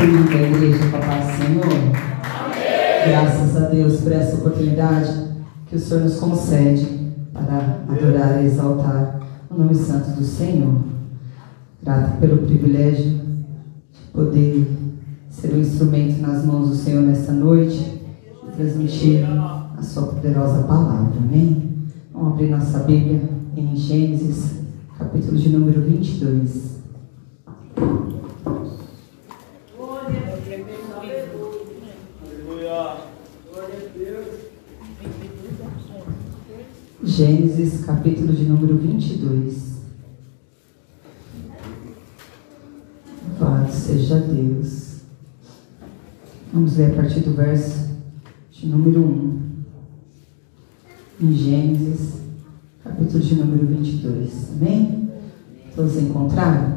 Filho da igreja, papai Senhor. Amém. Graças a Deus por essa oportunidade que o Senhor nos concede para adorar e exaltar o nome santo do Senhor. Grato pelo privilégio de poder ser um instrumento nas mãos do Senhor nesta noite e transmitir a sua poderosa palavra. Amém? Vamos abrir nossa Bíblia em Gênesis, capítulo de número 22. Gênesis, capítulo de número 22. Louvado seja Deus. Vamos ler a partir do verso de número 1. Em Gênesis, capítulo de número 22. Amém? Todos encontraram?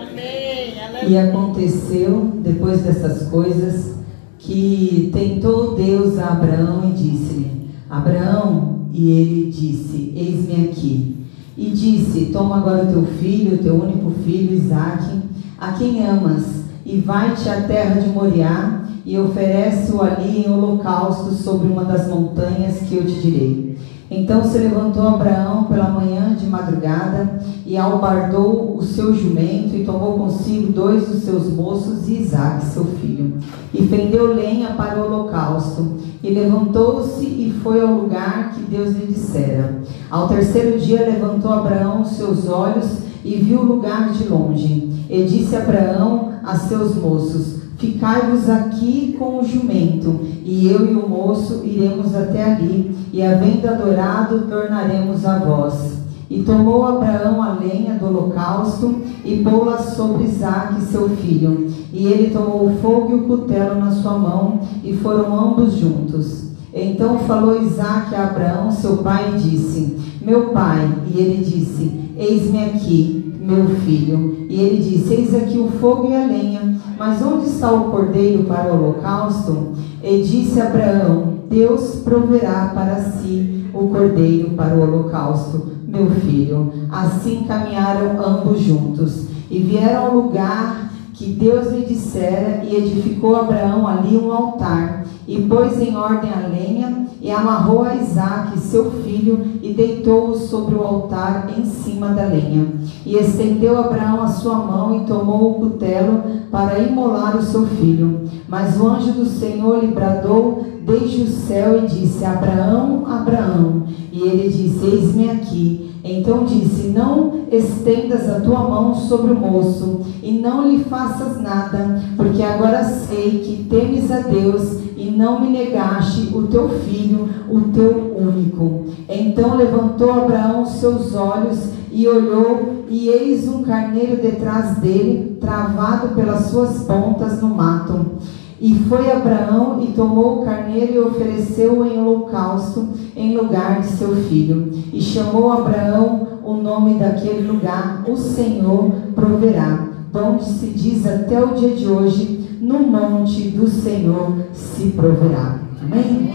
Amém. E aconteceu, depois dessas coisas, que tentou Deus a Abraão e disse-lhe: Abraão, e ele disse: eis-me aqui. E disse: toma agora o teu filho, o teu único filho, Isaque, a quem amas, e vai-te à terra de Moriá, e oferece-o ali em holocausto sobre uma das montanhas que eu te direi. Então se levantou Abraão pela manhã de madrugada, e albardou o seu jumento, e tomou consigo 2 dos seus moços e Isaque, seu filho, e fendeu lenha para o holocausto, e levantou-se e foi ao lugar que Deus lhe dissera. Ao terceiro dia levantou Abraão os seus olhos e viu o lugar de longe, e disse Abraão a seus moços: ficai-vos aqui com o jumento, e eu e o moço iremos até ali, e havendo adorado, tornaremos a vós. E tomou Abraão a lenha do holocausto, e pô-la sobre Isaque, seu filho. E ele tomou o fogo e o cutelo na sua mão, e foram ambos juntos. Então falou Isaque a Abraão, seu pai, e disse: meu pai. E ele disse: eis-me aqui, meu filho. E ele disse: eis aqui o fogo e a lenha, mas onde está o cordeiro para o holocausto? E disse Abraão: Deus proverá para si o cordeiro para o holocausto, meu filho. Assim caminharam ambos juntos, e vieram ao lugar que Deus lhe dissera, e edificou Abraão ali um altar, e pôs em ordem a lenha, e amarrou a Isaque, seu filho, e deitou-o sobre o altar em cima da lenha. E estendeu Abraão a sua mão, e tomou o cutelo para imolar o seu filho. Mas o anjo do Senhor lhe bradou desde o céu e disse: Abraão, Abraão. E ele disse: eis-me aqui. Então disse: não estendas a tua mão sobre o moço, e não lhe faças nada, porque agora sei que temes a Deus, e não me negaste o teu filho, o teu único. Então levantou Abraão os seus olhos e olhou, e eis um carneiro detrás dele, travado pelas suas pontas no mato. E foi Abraão e tomou o carneiro e ofereceu-o em holocausto em lugar de seu filho. E chamou Abraão o nome daquele lugar: o Senhor proverá. Onde se diz até o dia de hoje: no monte do Senhor se proverá. Amém?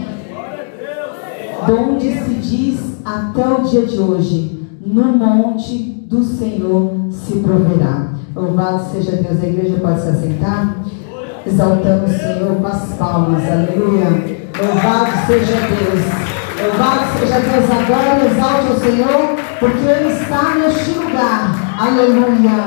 Onde se diz até o dia de hoje: no monte do Senhor se proverá. Louvado seja Deus. A igreja pode se assentar? Exaltamos o Senhor com as palmas, aleluia. Louvado seja Deus. Louvado seja Deus. Agora exalte o Senhor, porque Ele está neste lugar, aleluia.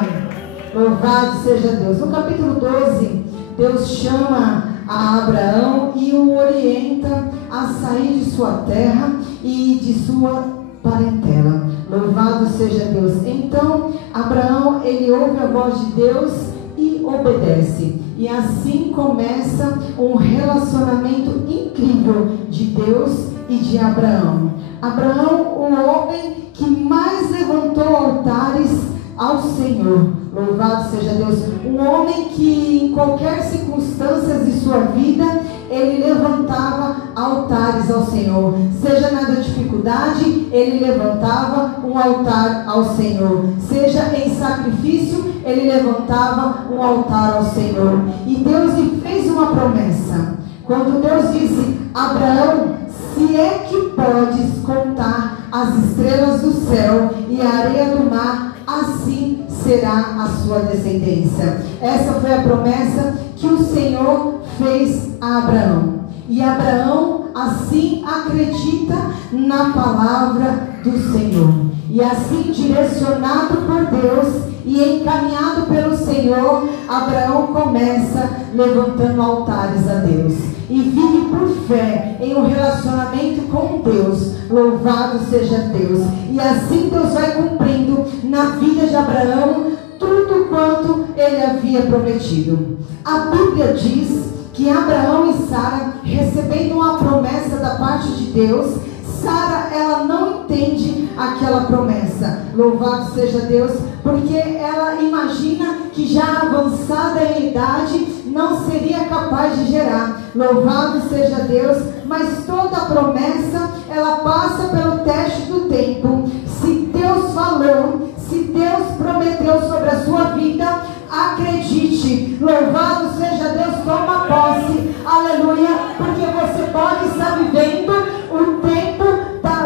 Louvado seja Deus. No capítulo 12, Deus chama a Abraão e o orienta a sair de sua terra e de sua parentela. Louvado seja Deus. Então Abraão, ele ouve a voz de Deus e obedece. E assim começa um relacionamento incrível de Deus e de Abraão. Abraão, o homem que mais levantou altares ao Senhor. Louvado seja Deus. Um homem que em qualquer circunstância de sua vida, ele levantava altares ao Senhor. Seja na dificuldade, ele levantava um altar ao Senhor. Seja em sacrifício, ele levantava um altar ao Senhor. E Deus lhe fez uma promessa. Quando Deus disse: Abraão, se é que podes contar as estrelas do céu e a areia do mar, assim será a sua descendência. Essa foi a promessa que o Senhor fez a Abraão. E Abraão assim acredita na palavra do Senhor. E assim, direcionado por Deus e encaminhado pelo Senhor, Abraão começa levantando altares a Deus. E vive por fé em um relacionamento com Deus. Louvado seja Deus. E assim Deus vai cumprindo na vida de Abraão tudo quanto ele havia prometido. A Bíblia diz que Abraão e Sara, recebendo uma promessa da parte de Deus, Sara, ela não entende aquela promessa. Louvado seja Deus, porque ela imagina que já avançada em idade não seria capaz de gerar. Louvado seja Deus, mas toda promessa ela passa pelo teste do tempo. Se Deus falou, se Deus prometeu sobre a sua vida, acredite. Louvado seja Deus, toma posse, aleluia, porque você pode estar vivendo o tempo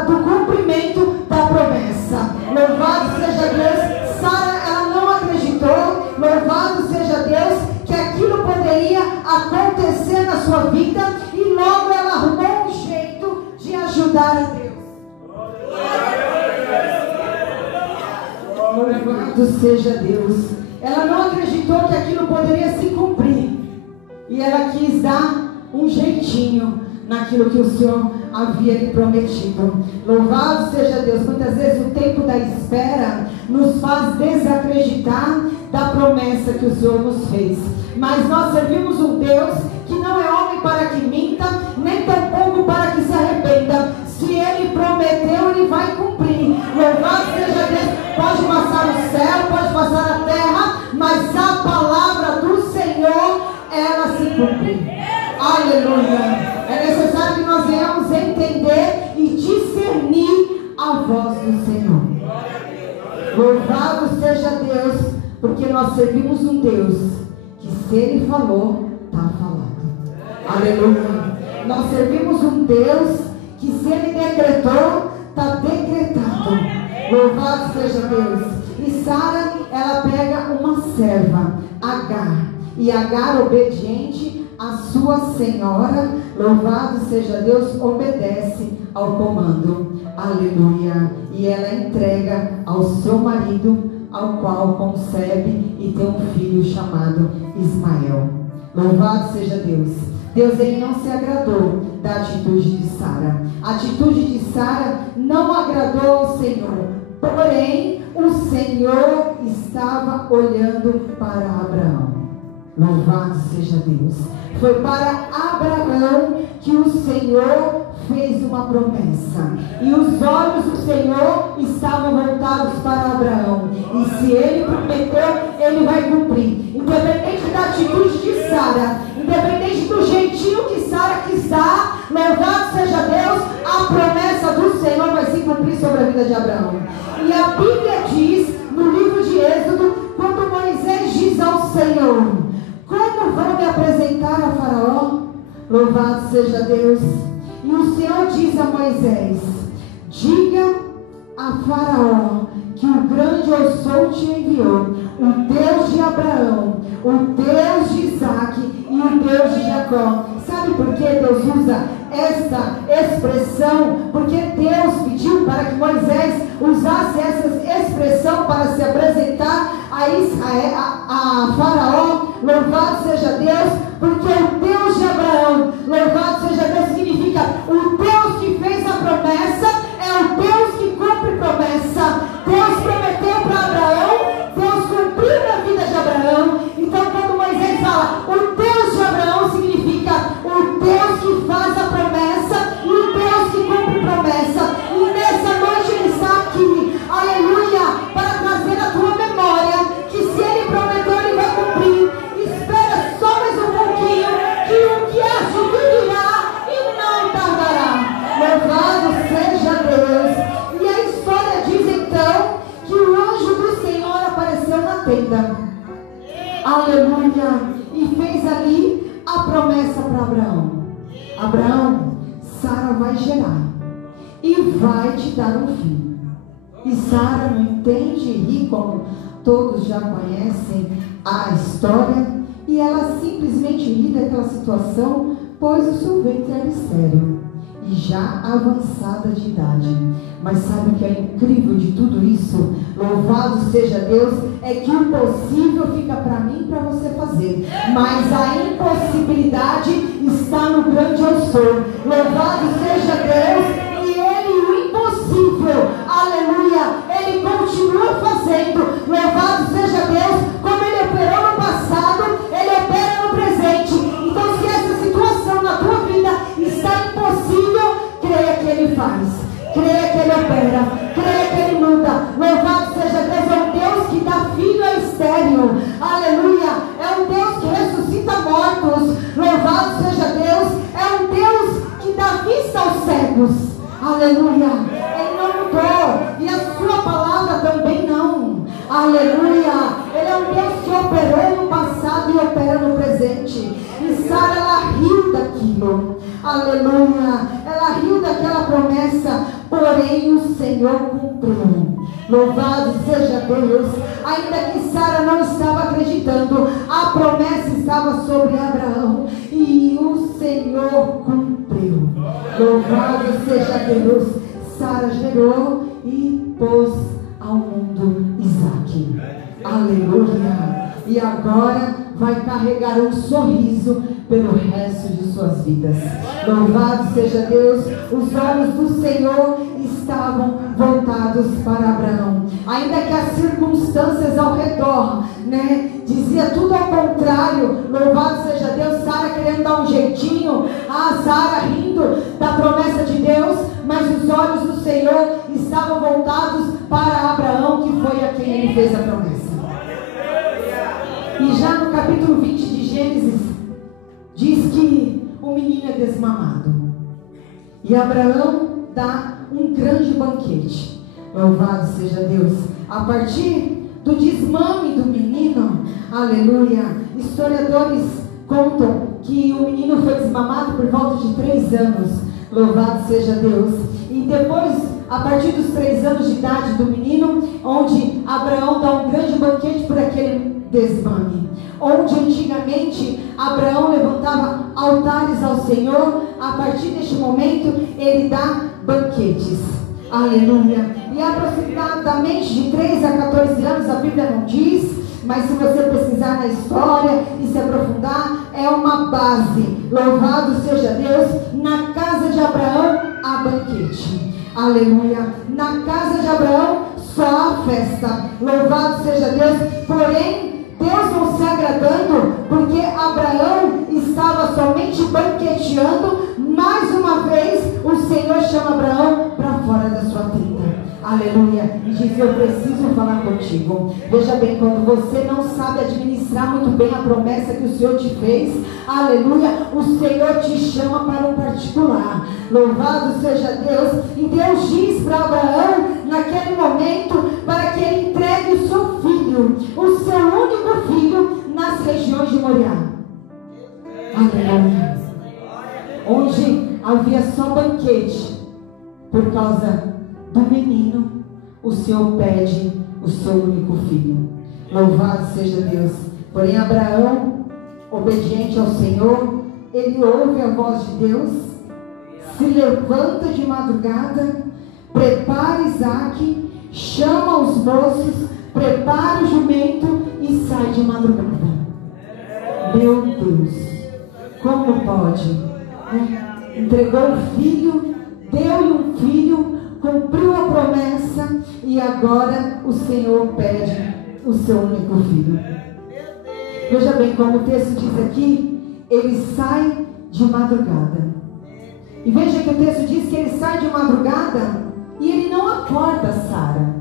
do cumprimento da promessa. Louvado seja Deus. Sara, ela não acreditou, louvado seja Deus, que aquilo poderia acontecer na sua vida, e logo ela arrumou um jeito de ajudar a Deus. Louvado seja Deus. Ela não acreditou que aquilo poderia se cumprir, e ela quis dar um jeitinho naquilo que o Senhor havia lhe prometido. Louvado seja Deus. Muitas vezes o tempo da espera nos faz desacreditar da promessa que o Senhor nos fez. Mas nós servimos um Deus que não é homem para que minta, nem tampouco para que se arrependa. Se Ele prometeu, Ele vai cumprir. Louvado seja Deus. Pode passar o céu, pode passar a terra, mas a palavra do Senhor, ela se cumpre. Aleluia. É necessário que nós venhamos entender e discernir a voz do Senhor. Louvado seja Deus, porque nós servimos um Deus que, se Ele falou, está falado. Aleluia. Nós servimos um Deus que, se Ele decretou, está decretado. Louvado seja Deus. E Sara, ela pega uma serva, Agar, e Agar, obediente à sua senhora, louvado seja Deus, obedece ao comando. Aleluia. E ela entrega ao seu marido, ao qual concebe e tem um filho chamado Ismael. Louvado seja Deus. Deus, ele não se agradou da atitude de Sara. A atitude de Sara não agradou ao Senhor. Porém, o Senhor estava olhando para Abraão. Louvado seja Deus. Foi para Abraão que o Senhor fez uma promessa. E os olhos do Senhor estavam voltados para Abraão. E se ele prometeu, ele vai cumprir. Independente da atitude de Sara, independente do jeitinho que Sara quis dar, louvado seja Deus, a promessa do Senhor vai se cumprir sobre a vida de Abraão. E a Bíblia diz, no livro de Êxodo, quando Moisés diz ao Senhor: como vou me apresentar a Faraó? Louvado seja Deus. E o Senhor diz a Moisés: diga a Faraó que o grande eu sou te enviou, o Deus de Abraão, o Deus de Isaac e o Deus de Jacó. Sabe por que Deus usa essa expressão? Porque Deus pediu para que Moisés usasse essa expressão para se apresentar a Israel, a Faraó. Louvado seja Deus, porque o Deus de Abraão, louvado seja Deus, significa o Deus que fez a promessa, é o Deus que cumpre promessa. Deus prometeu para Abraão, Deus cumpriu na vida de Abraão. Então, quando Moisés fala o Deus de Abraão, significa o Deus que faz a promessa e o Deus que cumpre promessa. E nessa noite ele está aqui, aleluia, para trazer a tua memória que se ele prometeu, ele vai cumprir. Espera só mais um pouquinho, que o que é tudo virá e não tardará. Louvado seja Deus. E a história diz então que o anjo do Senhor apareceu na tenda, aleluia, e fez ali a promessa para Abraão: Abraão, Sara vai gerar e vai te dar um filho. E Sara não entende e ri como todos já conhecem a história, e ela simplesmente ri daquela situação, pois o seu ventre era estéril e já avançada de idade. Mas sabe o que é incrível de tudo isso? Louvado seja Deus, é que o possível fica para mim e para você fazer, mas a impossibilidade está no grande eu sou. Louvado seja Deus, e Ele o impossível, aleluia, Ele continua fazendo. Louvado seja Deus, como Ele operou no passado, Ele opera no presente. Então, se essa situação na tua vida está impossível, creia que Ele faz, creia que Ele opera, creia que Ele muda. Louvado seja Deus, é um Deus que dá filho a estéril, aleluia, é um Deus que ressuscita mortos. Louvado seja Deus, é um Deus que dá vista aos cegos, aleluia. Ele não mudou, e a sua palavra também não, aleluia. Ele é um Deus que operou no passado e opera no presente. E Sara, ela riu daquilo, aleluia, ela riu daquela promessa, porém o Senhor cumpriu. Louvado seja Deus, ainda que Sara não estava acreditando, a promessa estava sobre Abraão e o Senhor cumpriu. Louvado seja Deus. Sara gerou e pôs ao mundo Isaque, aleluia, e agora vai carregar um sorriso pelo resto de suas vidas. Louvado seja Deus. Os olhos do Senhor estavam voltados para Abraão, ainda que as circunstâncias ao redor, dizia tudo ao contrário. Louvado seja Deus. Sara querendo dar um jeitinho, Sara rindo da promessa de Deus, mas os olhos do Senhor estavam voltados para Abraão, que foi a quem ele fez a promessa. E já no capítulo 20 de Gênesis, diz que o menino é desmamado. E Abraão dá um grande banquete. Louvado seja Deus. A partir do desmame do menino, aleluia, historiadores contam que o menino foi desmamado por volta de 3 anos. Louvado seja Deus. E depois, a partir dos 3 anos de idade do menino, onde Abraão dá um grande banquete por aquele desmame, onde antigamente Abraão levantava altares ao Senhor, a partir deste momento ele dá banquetes, aleluia. E aproximadamente de 3 a 14 anos, a Bíblia não diz, mas se você pesquisar na história e se aprofundar, é uma base. Louvado seja Deus. Na casa de Abraão há banquete, aleluia. Na casa de Abraão só há festa. Louvado seja Deus. Porém, Deus não se agradando, porque Abraão estava somente banqueteando. Mais uma vez o Senhor chama Abraão para fora da sua tenda, aleluia, e diz: eu preciso falar contigo. Veja bem, quando você não sabe administrar muito bem a promessa que o Senhor te fez, aleluia, o Senhor te chama para um particular. Louvado seja Deus. E Deus diz para Abraão naquele momento para que ele entregue o seu filho, o seu único filho, nas regiões de Moriá, aleluia, onde havia só banquete. Por causa do menino, o Senhor pede o seu único filho. Louvado seja Deus. Porém Abraão, obediente ao Senhor, ele ouve a voz de Deus, se levanta de madrugada, prepara Isaque, chama os moços, prepara o jumento e sai de madrugada. Meu Deus, como pode? Entregou o filho, deu-lhe um filho, cumpriu a promessa, e agora o Senhor pede o seu único filho. Veja bem como o texto diz aqui, ele sai de madrugada. E veja que o texto diz que ele sai de madrugada e ele não acorda Sara.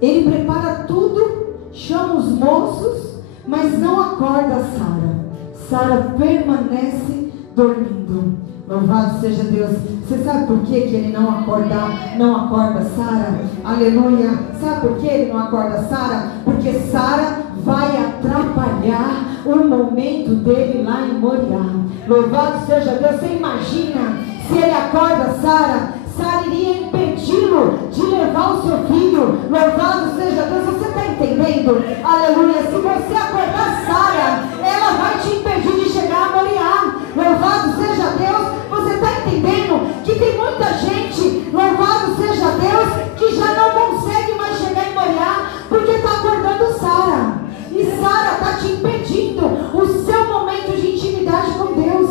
Ele prepara tudo, chama os moços, mas não acorda Sara. Sara permanece dormindo. Louvado seja Deus. Você sabe por que ele não acorda Sara? Aleluia. Sabe por que ele não acorda Sara? Porque Sara vai atrapalhar o momento dele lá em Moriá. Louvado seja Deus. Você imagina se ele acorda Sara? Sara iria impedi-lo de levar o seu filho. Louvado seja Deus. Você está entendendo? dizendo, aleluia, se você acordar Sara, ela vai te impedir de chegar a Moriá. Louvado seja Deus. Você está entendendo que tem muita gente, louvado seja Deus, que já não consegue mais chegar em Moriá, porque está acordando Sara. E Sara está te impedindo o seu momento de intimidade com Deus.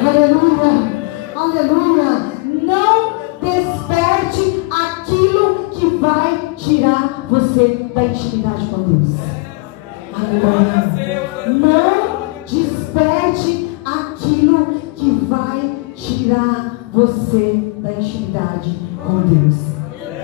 Aleluia, aleluia. Não desperte aquilo que vai tirar você da intimidade com Deus. Aleluia. Não desperte aquilo que vai tirar você da intimidade com Deus.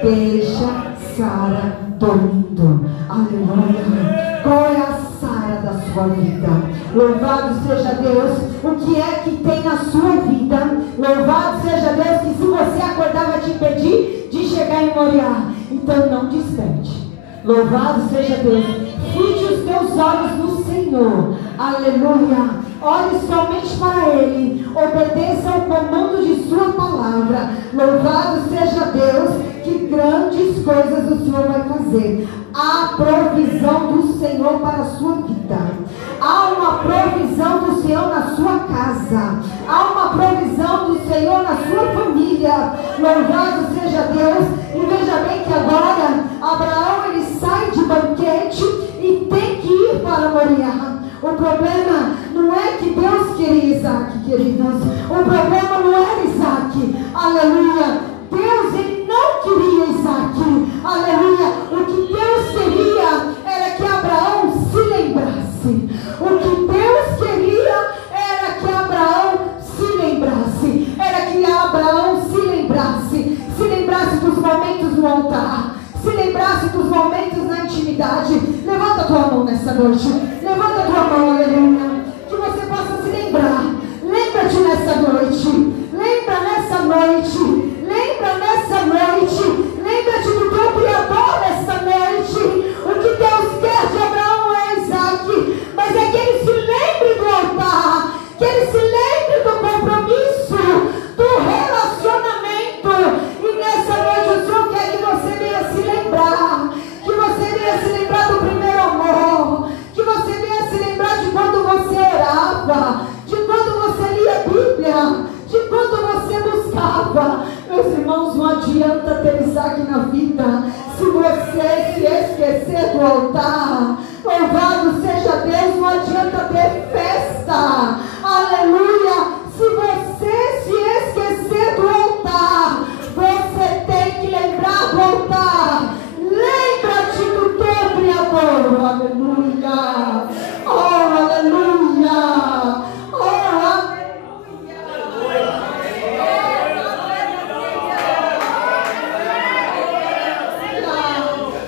Deixa Sara dormindo. Aleluia. Qual é a Sara da sua vida? Louvado seja Deus. O que é que tem na sua vida? Louvado seja Deus, que se você acordar vai te impedir de chegar em Moriá. Então não desperte. Louvado seja Deus. Fite os teus olhos no Senhor. Aleluia. Olhe somente para Ele. Obedeça ao comando de sua palavra. Louvado seja Deus, que grandes coisas o Senhor vai fazer. Há provisão do Senhor para a sua vida. Há uma provisão do Senhor na sua casa. Há uma provisão do Senhor na sua família. Louvado seja Deus. E veja bem que agora Abraão, ele sai de banquete e tem que ir para Moriá. O problema não é que Deus queria Isaac, queridos. O problema não era Isaac. Aleluia. Deus, ele não queria Isaac. Aleluia. O que Deus queria era que Abraão se lembrasse. O que Deus queria era que Abraão se lembrasse. Era que Abraão se lembrasse. Se lembrasse dos momentos no altar. Se lembrasse dos momentos na intimidade. Levanta a tua mão nessa noite. Levanta a tua mão, aleluia. Que você possa se lembrar. Lembra-te nessa noite. Lembra nessa noite. Lembra nessa noite. Lembra-te do teu Criador nessa noite. O que Deus quer de Abraão é Isaac. Mas é que ele se lembre do altar. Que ele se lembre do compromisso. Do relacionamento. E nessa noite o Senhor quer que você venha se lembrar. Que você venha se lembrar do primeiro amor. Que você venha se lembrar de quando você orava. De quando você lia a Bíblia. De quando você buscava. Meus irmãos, não adianta ter Isaac na vida se você se esquecer do altar. Louvado seja Deus, não adianta ter festa. Aleluia. Se você se esquecer do altar, você tem que lembrar do altar. Lembra-te do teu Criador. Aleluia. Oh, aleluia. Oh, aleluia.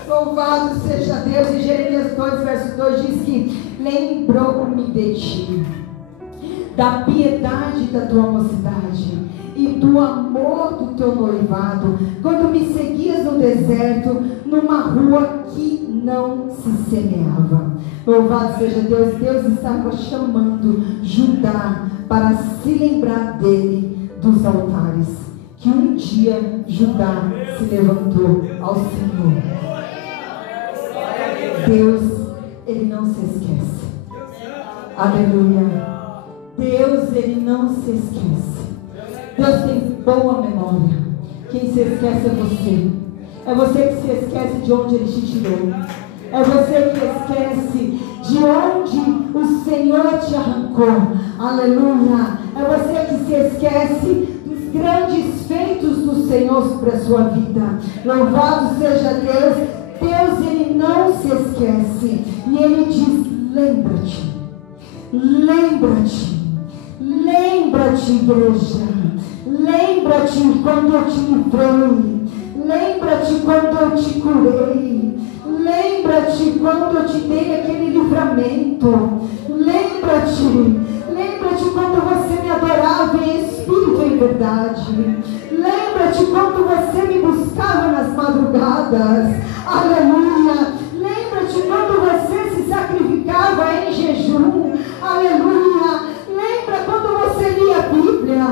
Louvado seja Deus. E Jeremias 2, verso 2 diz que lembrou-me de ti, da piedade da tua mocidade e do amor do teu noivado, quando me seguias no deserto, numa rua que não se semeava. Louvado seja Deus. Deus estava chamando Judá para se lembrar dele, dos altares, que um dia Judá se levantou ao Senhor. Deus, ele não se esquece. Aleluia. Deus, ele não se esquece. Deus tem boa memória. Quem se esquece é você. É você que se esquece de onde ele te tirou. É você que esquece de onde o Senhor te arrancou. Aleluia. É você que se esquece dos grandes feitos do Senhor sobre a sua vida. Louvado seja Deus. Deus, ele não se esquece. E ele diz, lembra-te. Lembra-te. Lembra-te, igreja. Lembra-te quando eu te livrei. Lembra-te quando eu te curei. Lembra-te quando eu te dei aquele livramento. Lembra-te. Lembra-te quando você me adorava em espírito e em verdade. Lembra-te quando você me buscava nas madrugadas. Aleluia. Lembra-te quando você se sacrificava em jejum. Aleluia. Lembra quando você lia a Bíblia.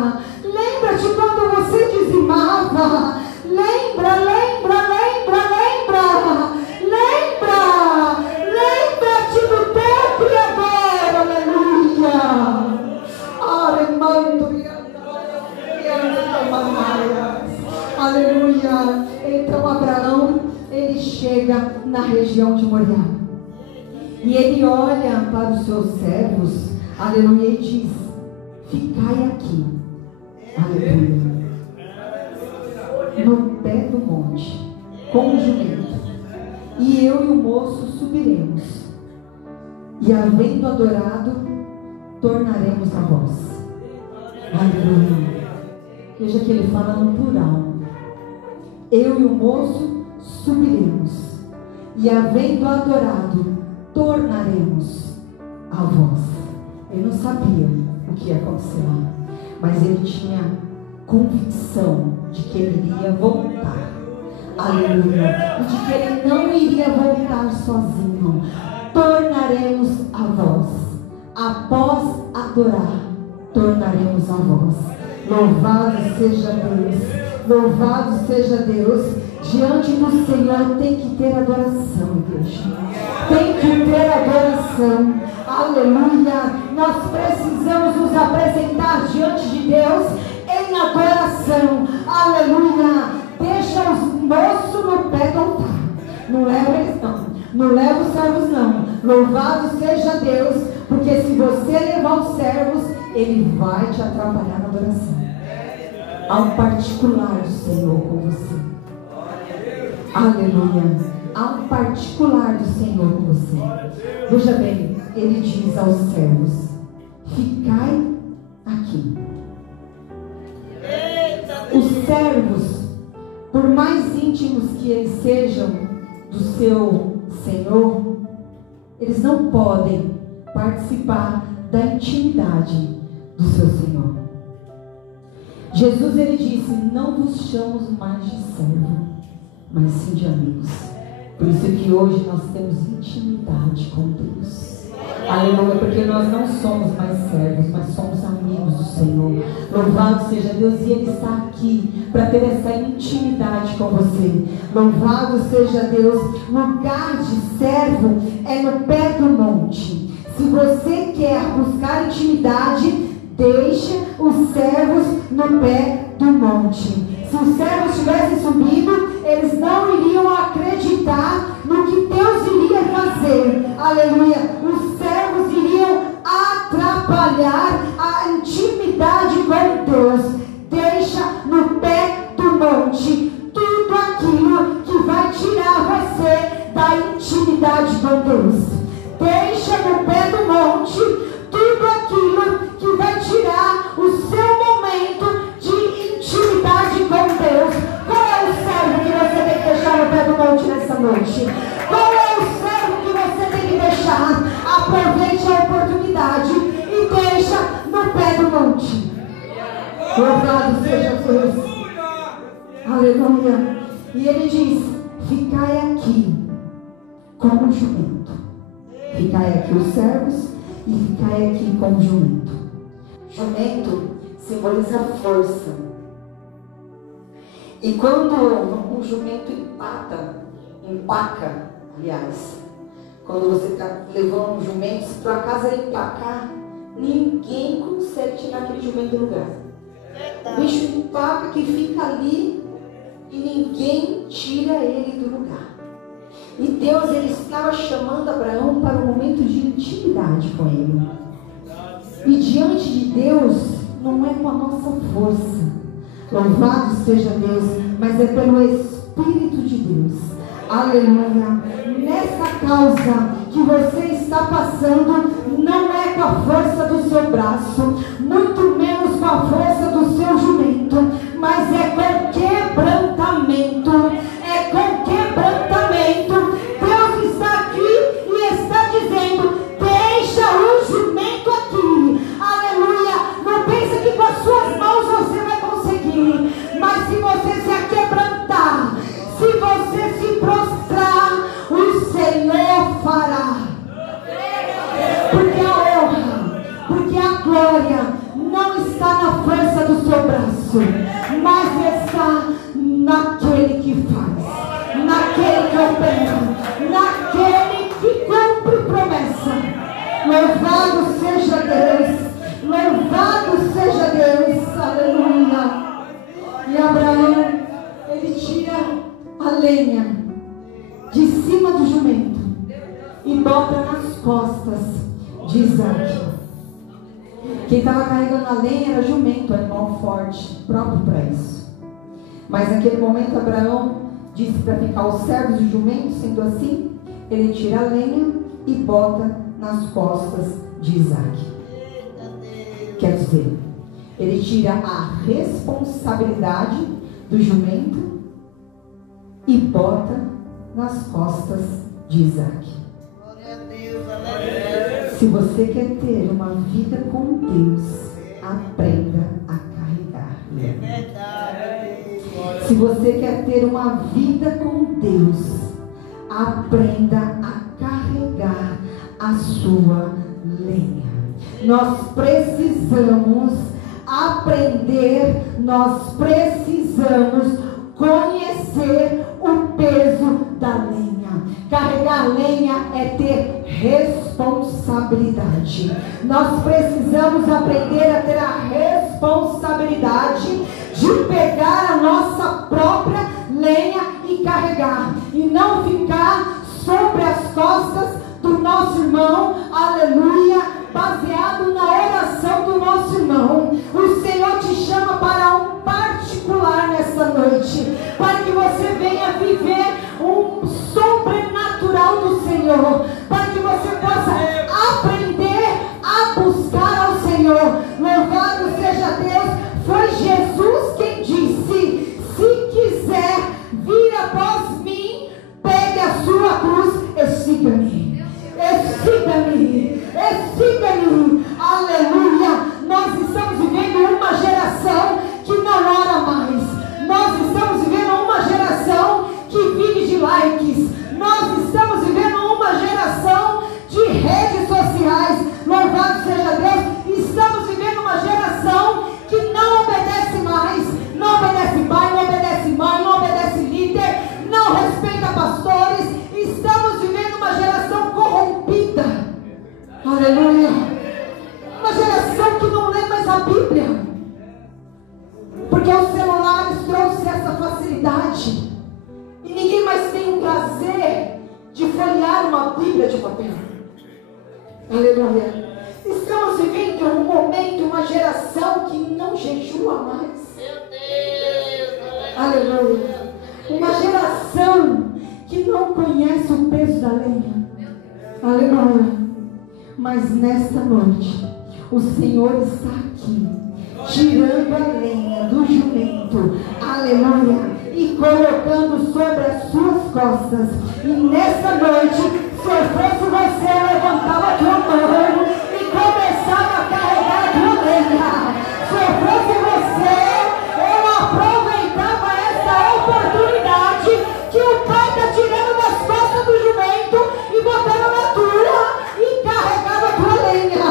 Lembra-te quando você dizimava. Lembra, lembra, lembra, lembra. Lembra. Então Abraão, ele chega na região de Moriá. E ele olha para os seus servos, aleluia, e diz: ficai aqui, aleluia, no pé do monte, com o jumento, e eu e o moço subiremos, e havendo adorado, tornaremos a vós. Aleluia. Veja que ele fala no plural. Eu e o moço subiremos, e havendo adorado, tornaremos a vós. Ele não sabia o que ia acontecer lá, mas ele tinha convicção de que ele iria voltar. Aleluia. E de que ele não iria voltar sozinho. Tornaremos a vós. Após adorar, tornaremos a vós. Louvado seja Deus. Louvado seja Deus. Diante do Senhor tem que ter adoração, igreja. Tem que ter adoração. Aleluia. Nós precisamos nos apresentar diante de Deus em adoração. Aleluia. Deixa os moços no pé do altar. Não leva eles não. Não leva os servos não. Louvado seja Deus. Porque se você levar os servos, ele vai te atrapalhar na adoração. Há um particular do Senhor com você. Aleluia. Há um particular do Senhor com você. Veja bem, ele diz aos servos: ficai aqui. Os servos, por mais íntimos que eles sejam do seu Senhor, eles não podem participar da intimidade do seu Senhor. Jesus, ele disse: não vos chamo mais de servo, mas sim de amigos. Por isso que hoje nós temos intimidade com Deus. Aleluia, porque nós não somos mais servos, mas somos amigos do Senhor. Louvado seja Deus, e Ele está aqui para ter essa intimidade com você. Louvado seja Deus. Lugar de servo é no pé do monte. Se você quer buscar intimidade, deixe os servos no pé do monte. Se os servos tivessem subido, eles não iriam acreditar no que Deus iria fazer. Aleluia. Os servos iriam atrapalhar a intimidade com Deus. Deixa no pé do monte tudo aquilo que vai tirar você da intimidade com Deus. Deixa no pé do monte tudo aquilo que vai tirar o seu momento de intimidade com Deus. Qual é o servo que você tem que deixar no pé do monte nessa noite? Qual é o servo que você tem que deixar? Aproveite a oportunidade e deixa no pé do monte. Louvado seja Deus. Aleluia. E ele diz: ficai aqui como jumento. Ficai aqui os servos e ficai aqui como jumento. Jumento simboliza força. E quando um jumento empaca, aliás, quando você está levando um jumento, se por acaso ele empacar, ninguém consegue tirar aquele jumento do lugar. O bicho empaca que fica ali e ninguém tira ele do lugar. E Deus, ele estava chamando Abraão para um momento de intimidade com ele. E diante de Deus, não é com a nossa força, louvado seja Deus, mas é pelo Espírito de Deus. Aleluia. Nessa causa que você está passando, não é com a força do seu braço, muito menos com a força do seu jumento, mas é com quebrantamento. É com quebrantamento. Deus está aqui e está dizendo: deixa o jumento aqui. Aleluia. Não pense que com as suas mãos você vai conseguir, mas se você se aquebrantar, se você se prostrar, o Senhor fará. Porque a honra, porque a glória não está na força do seu braço, mas está naquele que faz, naquele que opera, naquele que cumpre promessa. Louvado seja Deus, louvado seja Deus, aleluia. E Abraão, ele tira lenha de cima do jumento e bota nas costas de Isaac. Quem estava carregando a lenha era jumento, animal forte, próprio para isso. Mas naquele momento Abraão disse para ficar os servos e o jumento. Sendo assim, ele tira a lenha e bota nas costas de Isaac. Quer dizer, ele tira a responsabilidade do jumento e bota nas costas de Isaac. Se você quer ter uma vida com Deus, aprenda a carregar. Se você quer ter uma vida com Deus, aprenda a carregar a sua lenha. Nós precisamos aprender, nós precisamos conhecer o peso da lenha. Carregar a lenha é ter responsabilidade. Nós precisamos aprender a ter a responsabilidade de pegar a nossa própria lenha e carregar, e não ficar sobre as costas do nosso irmão, aleluia, baseado na oração do nosso irmão. O Senhor te chama para um particular nessa noite, para que você venha viver um sobrenatural do Senhor, para que você possa aprender a buscar ao Senhor. Louvado seja Deus. Foi Jesus quem disse: se quiser vir após mim, pegue a sua cruz e siga-me. Siga-me, siga-me, aleluia. Nós estamos vivendo uma geração que não ora mais. Nós estamos vivendo uma geração que vive de likes. Nós estamos vivendo uma geração de redes sociais. Louvado seja Deus. Estamos vivendo uma geração que não obedece mais, não obedece pai, não obedece mãe, não obedece líder, não respeita pastores. Estamos vivendo uma geração corrompida, aleluia, uma geração que não lê mais a Bíblia, porque os celulares trouxeram essa facilidade, e ninguém mais tem o prazer de folhear uma Bíblia de papel, aleluia. Estamos vivendo um momento, uma geração que não jejua mais. Aleluia. Uma geração que não conhece o peso da lenha. Aleluia. Mas nesta noite, o Senhor está aqui, tirando a lenha do jumento. Aleluia. E colocando sobre as suas costas. E nessa noite, se eu fosse você, eu levantava a tua mão e começava a carregar a tua lenha. Se eu fosse você, eu aproveitava essa oportunidade que o Pai está tirando das costas do jumento e botando na tua e carregava a tua lenha.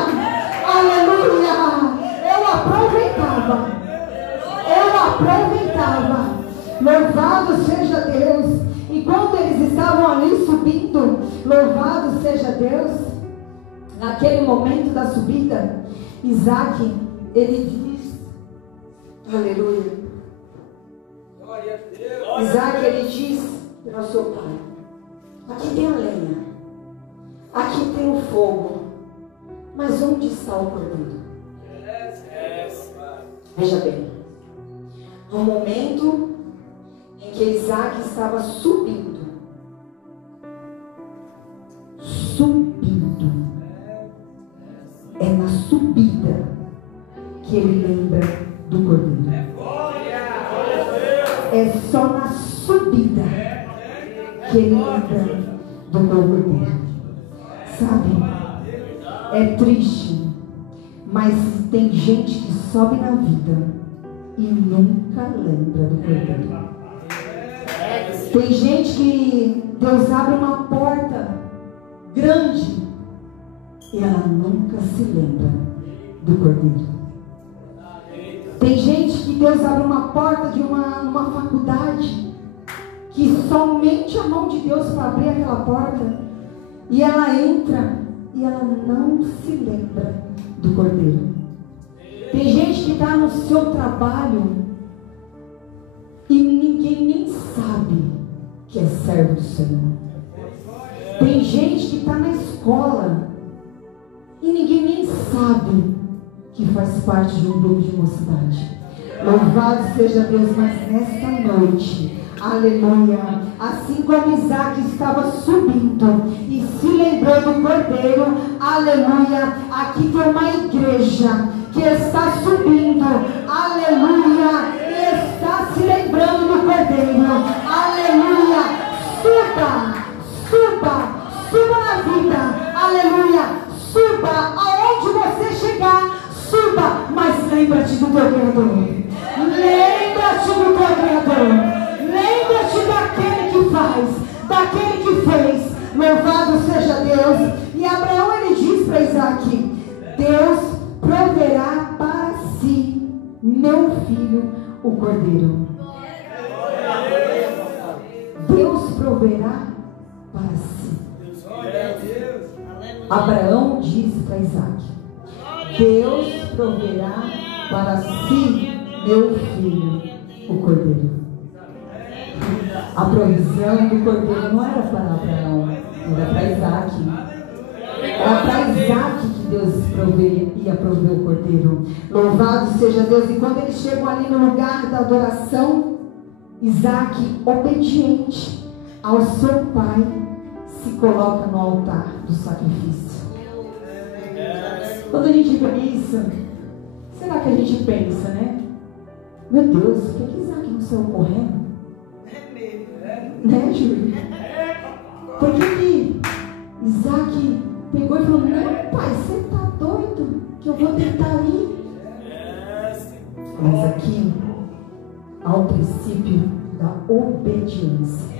Aleluia. Eu aproveitava. Louvado seja Deus. E quando eles estavam ali subindo, louvado seja Deus, naquele momento da subida, Isaac, ele diz, aleluia, Isaac, ele diz para o seu pai: aqui tem a lenha, aqui tem o fogo, mas onde está o cordeiro? Veja bem, no momento em que Isaac estava subindo, é na subida que ele lembra do cordeiro. É só na subida que ele lembra do cordeiro. Sabe, é triste, mas tem gente que sobe na vida e nunca lembra do cordeiro. Tem gente que Deus abre uma porta grande e ela nunca se lembra do cordeiro. Tem gente que Deus abre uma porta de uma faculdade que somente a mão de Deus para abrir aquela porta, e ela entra e ela não se lembra do cordeiro. Tem gente que está no seu trabalho e ninguém nem sabe servo do Senhor. Tem gente que está na escola e ninguém nem sabe que faz parte de um grupo de mocidade. Louvado seja Deus, mas nesta noite, aleluia, assim como Isaac estava subindo e se lembrou do Cordeiro, aleluia, aqui tem uma igreja que está subindo, aleluia, e está se lembrando do Cordeiro, aleluia. Suba na vida, aleluia, suba aonde você chegar, suba, mas lembra-te do teu Criador, lembra-te do teu Criador, lembra-te daquele que faz, daquele que fez. Louvado seja Deus. E Abraão, ele diz para Isaac: Deus proverá para si, meu filho, o cordeiro. Deus proverá para si. Abraão diz para Isaac: Deus proverá para si, meu filho, o cordeiro. A provisão do cordeiro não era para Abraão, era para Isaac. Era para Isaac que Deus ia prover o cordeiro. Louvado seja Deus. E quando eles chegam ali no lugar da adoração, Isaac, obediente ao seu pai, se coloca no altar do sacrifício. Quando a gente vê isso, será que a gente pensa, né? Meu Deus, por que Isaac não saiu correndo? Né, Júlio? Por que Isaac pegou e falou: não, pai, você está doido? Que eu vou tentar ir. Mas aqui há o princípio da obediência.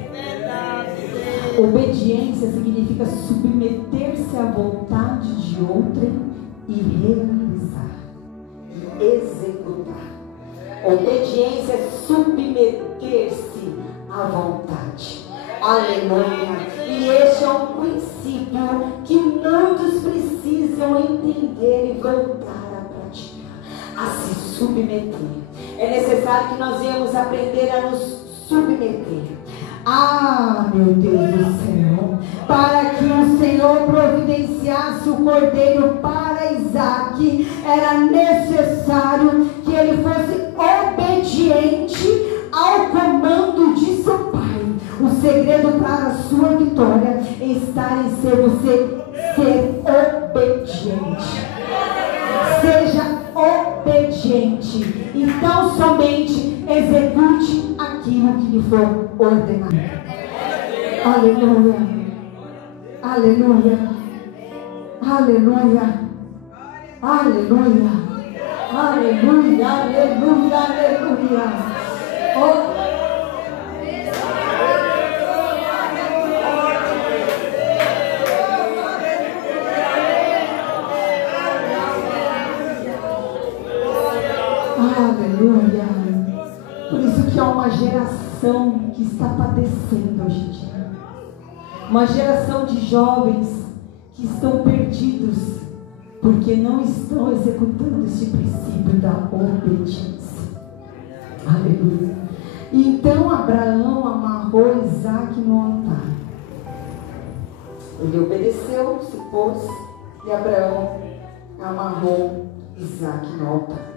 Obediência significa submeter-se à vontade de outrem e realizar, executar. Obediência é submeter-se à vontade. Aleluia. E este é um princípio que muitos precisam entender e voltar a praticar, a se submeter. É necessário que nós venhamos aprender a nos submeter. Ah, meu Deus do céu, para que o Senhor providenciasse o cordeiro para Isaac, era necessário que ele fosse obediente ao comando de seu pai. O segredo para a sua vitória está em você ser obediente. Seja obediente. Então somente execute aquilo que lhe for ordenado. Aleluia. Aleluia. Aleluia. Aleluia. Aleluia. Aleluia. Aleluia. Oh. Aleluia. Por isso que há uma geração que está padecendo hoje em dia. Uma geração de jovens que estão perdidos porque não estão executando esse princípio da obediência. Aleluia. E então Abraão amarrou Isaac no altar. Ele obedeceu, se pôs, e Abraão amarrou Isaac no altar.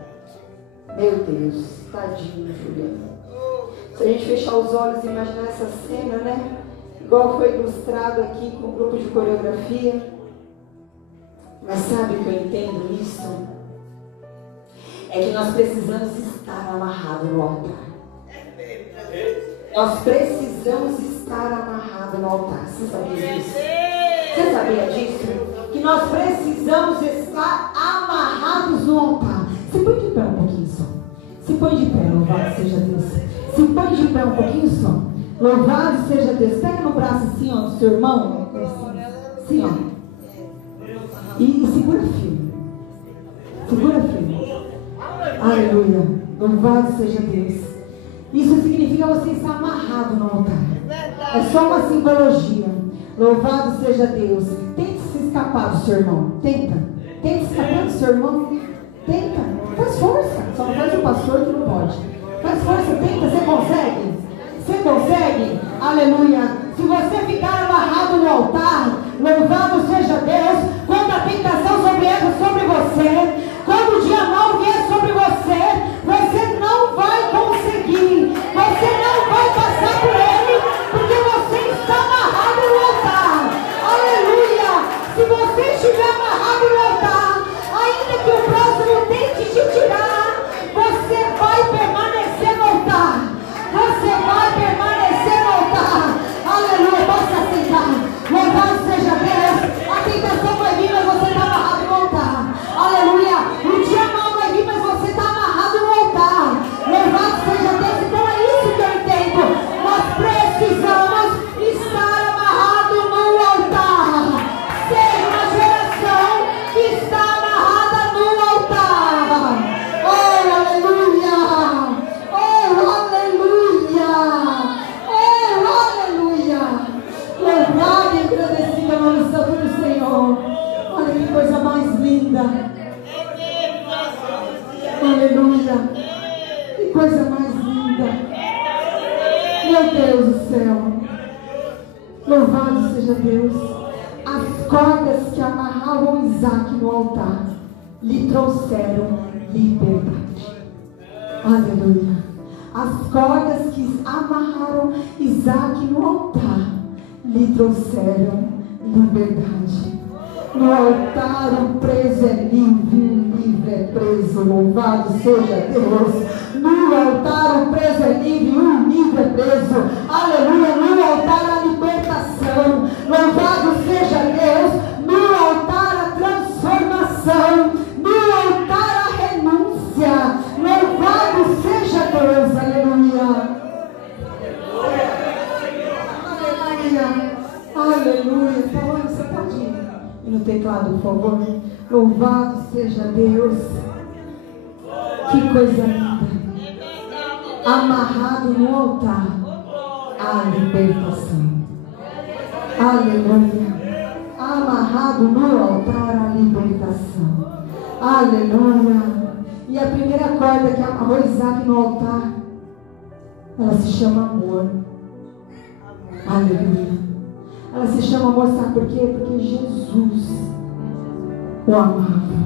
Meu Deus, tadinho, Juliana. Se a gente fechar os olhos e imaginar essa cena, né? Igual foi ilustrado aqui com o grupo de coreografia. Mas sabe o que eu entendo nisso? É que nós precisamos estar amarrados no altar. Nós precisamos estar amarrados no altar. Você sabia disso? Você sabia disso? Que nós precisamos estar amarrados no altar. Se põe de pé um pouquinho só. Se põe de pé, louvado seja Deus. Se põe de pé um pouquinho só. Louvado seja Deus. Pega no braço assim, ó, do seu irmão. Assim, ó. E segura firme. Segura firme. Aleluia. Louvado seja Deus. Isso significa você estar amarrado no altar. É só uma simbologia. Louvado seja Deus. Tente se escapar do seu irmão. Tenta. Tenta se escapar do seu irmão. Tenta. Faz força. Só não faz o pastor que não pode. Faz força. Tenta. Você consegue? Você consegue? Aleluia. Se você ficar amarrado no altar, louvado seja Deus, quando a tentação sobre você, quando o dia mal vier sobre você, você não vai conseguir, você não vai passar por ele, porque você está amarrado no altar. Aleluia! Se você estiver amarrado no altar, ainda que o próximo tente te tirar, você vai permanecer no altar. Você vai permanecer no altar. Aleluia, possa aceitar. Louvado seja Deus. A tentação vai vir, mas você está amarrado no altar. Aleluia. O dia mal vai vir, mas você está amarrado no altar. Louvado seja Deus. Então é isso que eu entendo. Nós precisamos estar amarrados no altar. Seja uma geração que está amarrada no altar. Oh, aleluia. Oh, aleluia. Oh, aleluia. Louvado e agradecido ao nome santo do Senhor. Olha que coisa mais linda. Aleluia. Que coisa mais linda. Meu Deus do céu. Louvado seja Deus. As cordas que amarravam Isaac no altar lhe trouxeram liberdade. Aleluia. As cordas que amarraram Isaac no altar lhe trouxeram liberdade. No altar o preso é livre, o livre é preso. Louvado seja Deus. No altar o preso é livre, o livre é preso. Aleluia. No altar a libertação. Louvado seja Deus. No altar a transformação. No altar a renúncia. Louvado seja Deus. Aleluia. Aleluia. Aleluia. Paulão, você pode ir no teclado, por favor. Louvado seja Deus. Que coisa linda. Amarrado no altar a libertação. Aleluia. Amarrado no altar a libertação. Aleluia. E a primeira corda que amarrou Isaac no altar, ela se chama amor. Aleluia. Ela se chama amor, sabe por quê? Porque Jesus o amava.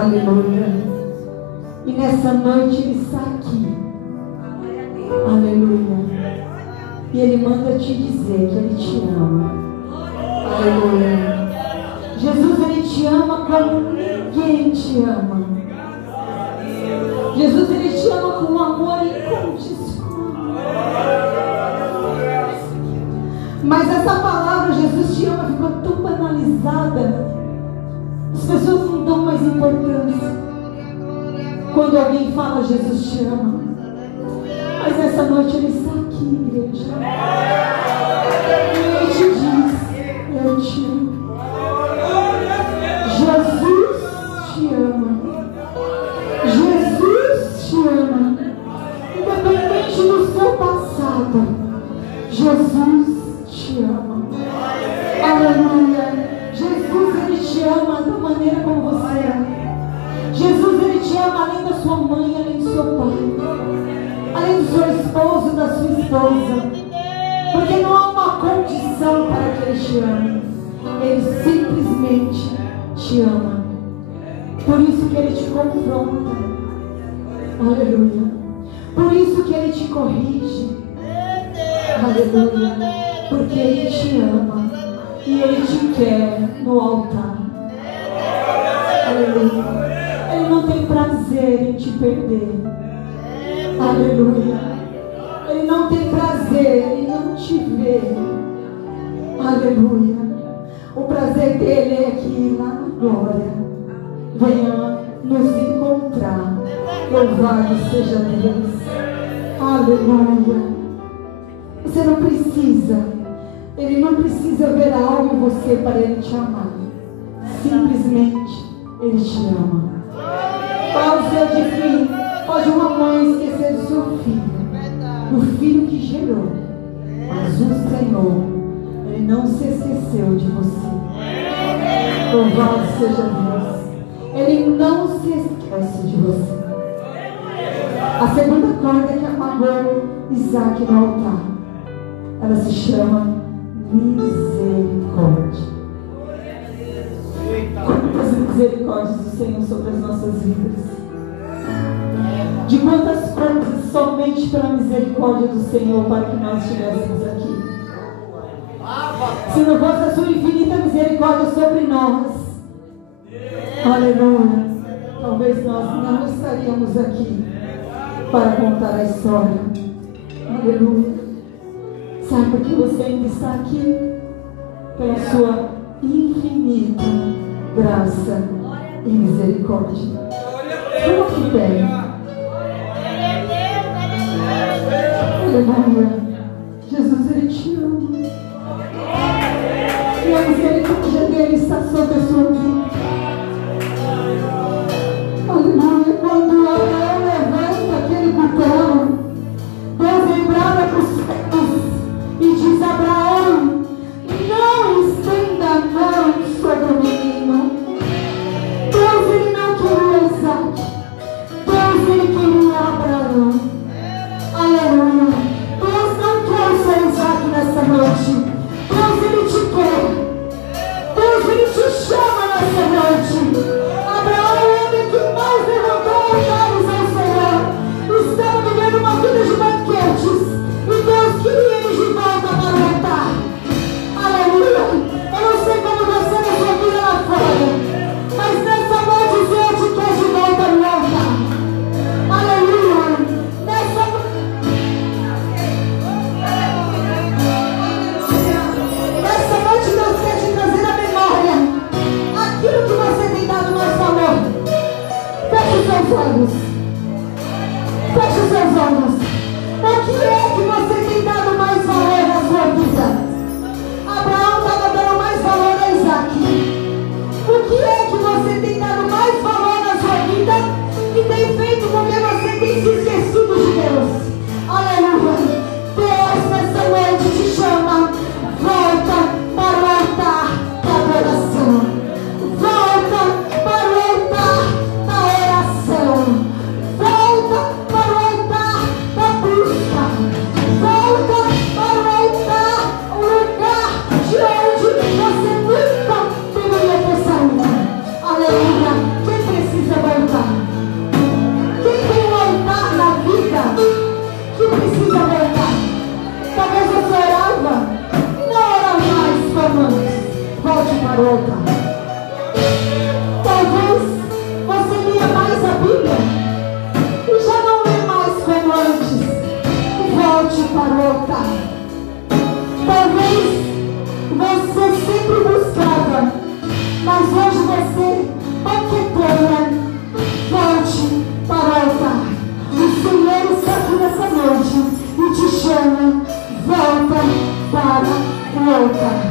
Aleluia. E nessa noite ele está aqui. Aleluia. E ele manda te dizer que ele te ama. Aleluia. Jesus, ele te ama como ninguém te ama. Jesus, ele te ama com um amor incondicional. Mas essa palavra, Jesus te ama, ficou tão banalizada. As pessoas não dão mais importância quando alguém fala Jesus te ama. Mas essa noite ele está aqui, igreja. E ele te diz: eu te amo. Jesus te ama. Jesus te ama. Independente do seu passado, Jesus te ama. Aleluia. Jesus, ele te ama da maneira como você é. Jesus, ele te ama além da sua mãe, além do seu pai, além do seu esposo, da sua esposa. Porque não há uma condição para que ele te ame. Ele simplesmente te ama. Por isso que ele te confronta. Aleluia. Por isso que ele te corrige. Aleluia. Porque ele te ama e ele te quer no altar. Aleluia. Ele não tem prazer em te perder. Aleluia. Ele não tem prazer em não te ver. Aleluia. O prazer dele é que lá na glória venha nos encontrar. Louvado seja Deus. Aleluia. Você não precisa, ele não precisa ver algo em você para ele te amar. Simplesmente ele te ama. Pode ser difícil, pode uma mãe esquecer do seu filho, do filho que gerou, mas o Senhor, ele não se esqueceu de você. Louvado seja Deus. Ele não se esquece de você. A segunda corda que amarrou Isaac no altar, ela ela se chama misericórdia. Quantas misericórdias do Senhor sobre as nossas vidas. De quantas coisas somente pela misericórdia do Senhor para que nós estivéssemos aqui. Se não fosse a sua infinita misericórdia sobre nós, aleluia, talvez nós não estaríamos aqui para contar a história. Aleluia. Sabe por que você ainda está aqui? Pela sua infinita graça e misericórdia. Coloque pé. Aleluia. Jesus, Ele te ama. E a misericórdia dele está sobre a sua vida. Aleluia. Quando Abraão levanta aquele cutelo, Deus lembrava para os céus e diz: Abraão, não estenda a mão sobre o menino. Deus, Ele não queria Isaac. Deus, Ele queria Abraão. Aleluia. Deus não quer o seu Isaac nessa noite. Deus, Ele te quer. Deus, Ele te chama nessa noite. Abraão é o homem que mais levantou altares ao Senhor. Estava vivendo uma vida de banquetes. E Deus queria ele de volta para o altar. Aleluia. Eu não sei como você na sua vida lá fora, mas nessa noite o Senhor te quer de volta no altar. Aleluia. Nessa noite Deus quer te trazer à memória aquilo que você tem dado mais valor. Feche os seus olhos. Feche os seus olhos. O que é que você tem dado mais valor na sua vida? Abraão estava dando mais valor a Isaac. O que é que você tem dado mais valor na sua vida e tem feito com que você tenha se esquecido de Deus? Aleluia. Deus nessa noite te chama. Volta para o altar da adoração. Volta para o altar da oração. Volta para o altar da busca. Volta para o altar, o lugar de onde você nunca deveria ter saído. Aleluia. Quem precisa voltar? Quem tem um altar na vida que precisa voltar? Talvez você orava, não ora mais como antes. Volte para o altar. Talvez você lia mais a Bíblia e já não lê mais como antes. Volte para o altar. Talvez você sempre buscava, mas hoje você banqueteia. Volte para o altar. O Senhor está aqui nessa noite e te chama. Volta para o altar.